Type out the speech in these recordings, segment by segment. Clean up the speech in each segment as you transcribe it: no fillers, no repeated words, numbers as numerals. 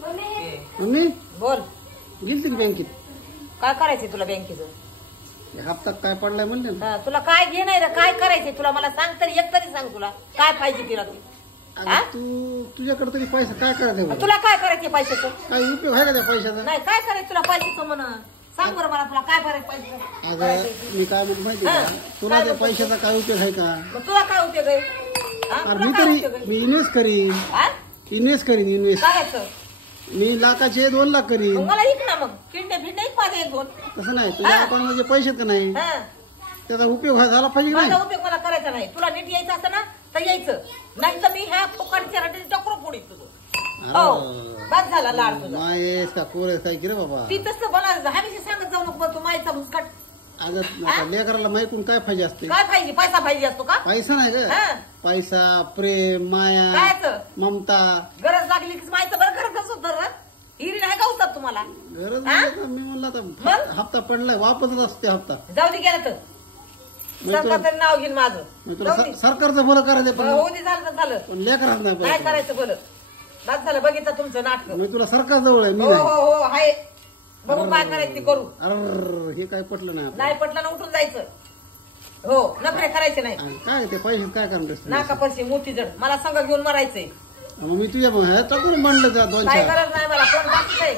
Mummy बोल. गेलती बँकेत. काय करायचंय तुला बँकेचं? हप्ता काय पडलाय म्हणले ना. तुला काय घे नाही रे, काय करायचंय तुला? मला सांग तरी, एक तरी सांग तुला काय पाहिजे तिला ती. तू तुझ्याकडे तरी पैसा काय करायचं? तुला काय करायचे पैशाचं? काय उपयोग आहे का त्या पैशाचा? नाही काय करायचं तुला पैशाचं म्हण. सांग बरं मला, तुला काय करायचं पैसे? अगं मी काय म्हणतो माहिती का, तुला त्या पैशाचा काय उपयोग आहे का? मग तुला काय उपयोग आहे? मी इन्व्हेस्ट करीन. इन्व्हेस्ट करायचं मी लाखाचे 2 लाख करीन. मला ऐक ना, मग किंडे भिंडे माझे 1-2. तसं नाही, तुझ्या अकाउंट मध्ये पैसे का नाही, त्याचा उपयोग झाला पाहिजे. माझा उपयोग मला करायचा नाही. तुला नीट यायचं असं ना तर यायचं, नाही तर मी ह्या फुकटच्या चक्र फोडीत तुझं. हो बस झाला लाड तुझा. मायेस का कोरेस काय की रे बाबा, ती तसं मला हमेशा सांगत जाऊ नको तू मायचा भुसकाट. अगं लेकराला माहिती काय पाहिजे असते? काय पाहिजे? पैसा पाहिजे असतो का? पैसा नाही का, पैसा, प्रेम, माया, कायचं ममता. गरज लागली की माहिती बरं गरजच होत. हिरी नाही का होतात तुम्हाला गरज नाही. मी म्हणलं आता हप्ता पडलाय वापसच असते हप्ता. जाऊ दे गेलं तर सरकार तरी नाव घेईन माझं. सरकारचं भलं करायचं पण हो दे, झालं तर झालं, पण लेकराच नाही काय करायचं भलं. बस झालं, बघितलं तुमचं नाटक. मी तुला सरकार जवळ आहे. मी हो हो हो आहे, बघू काय करायचं ते करू. अरे हे काय पटलं नाही. नाही पटलं ना उठून जायचं. हो नखरे करायचे नाही. काय ते पैसे काय करणार? नाका पैसे मोठी जड मला संघ घेऊन मरायचंय. मग मी तुझ्या टाकून म्हणलं त्या 2-4. काय गरज नाही मला, कोण टाकीत आहे?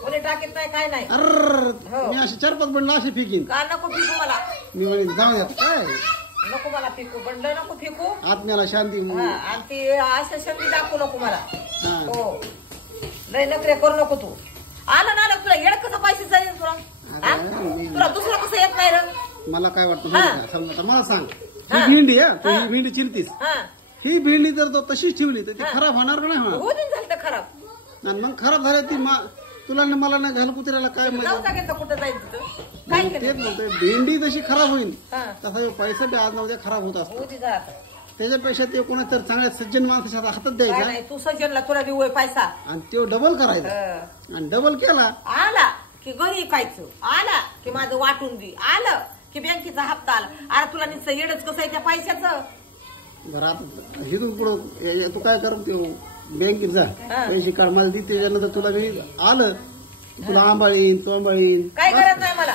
कोणी टाकीत नाही, काय नाही. अरे मी असे 4-5 बंडल असे फेकीन. का नको फेकू मला? मी म्हणेन जाऊ द्या काय नको मला फेकू, बंडल नको फेकू. आत्म्याला शांती. आणि ती असं शक्ती दाखवू नको मला. हो लय नखरे करू नको तू. आलं ना तुला येड कसं पैसे चालेल तुला? तुला दुसरं कसं येत नाही रे? मला काय वाटतं समजा, मला सांग ही भेंडी ही भेंडी चिरतीस, ही भेंडी जर तो तशीच ठेवली तर ती खराब होणार का नाही होणार? हो दिन झालं तर खराब. आणि मग खराब झाली ती तुला मला नाही घाल कुत्र्याला काय माहिती. कुठं जायचं काय? तेच म्हणतोय, भेंडी जशी खराब होईल तसा पैसा बी आज नव्हत्या खराब होत असतो. त्याच्यापेक्षा ते कोणाच तर चांगल्या सज्जन माणसाच्या हातात द्यायचा. तू सज्जनला तुला देऊ पैसा आणि तो डबल करायचा. आणि डबल केला आला की घरी ऐकायचं, आला की माझं वाटून दे, आलं की बँकेचा हप्ता आला. अरे तुला नुसतं येडच कसं आहे त्या पैशाचं. बरं आता हिथून पुढं तू काय कर, बँकेत जा पैसे काढ मला दे, त्याच्यानंतर तुला मी आलं तुला आंबाळीन चोंबाळीन. काय गरज नाही मला,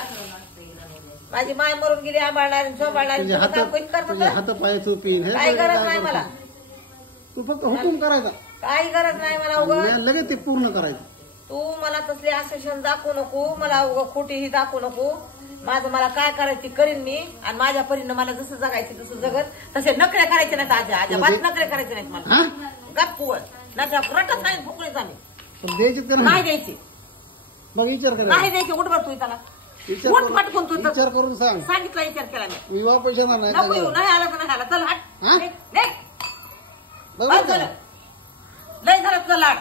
माझी माय मरून गेली, आंबाळणार चोंबाळणार. हात पाय चोपीन. काय गरज नाही मला, तू फक्त हुकूम करायचा. काही गरज नाही मला. लगेच ते पूर्ण करायचं. तू मला तसले आश्वासन दाखवू नको, मला खोटीही दाखवू नको. माझं मला काय करायची करीन मी, आणि माझ्या परीनं मला जसं जगायचं तसं जगत. तसे नखरे करायचे नाहीत. आजा बात नखरे करायचे नाहीत मला. गप्पूवर नाही रटत नाही, फुकळीच आम्ही द्यायचे नाही द्यायचे. मग विचार कर, नाही द्यायचे. उठ बघ तू त्याला, उठ पटकून तू विचार करून सांग. सांगितलं विचार केला मी. विवाह पैसा नाही आला तर नाही आला. चल हट लय झालं तुझं लाड.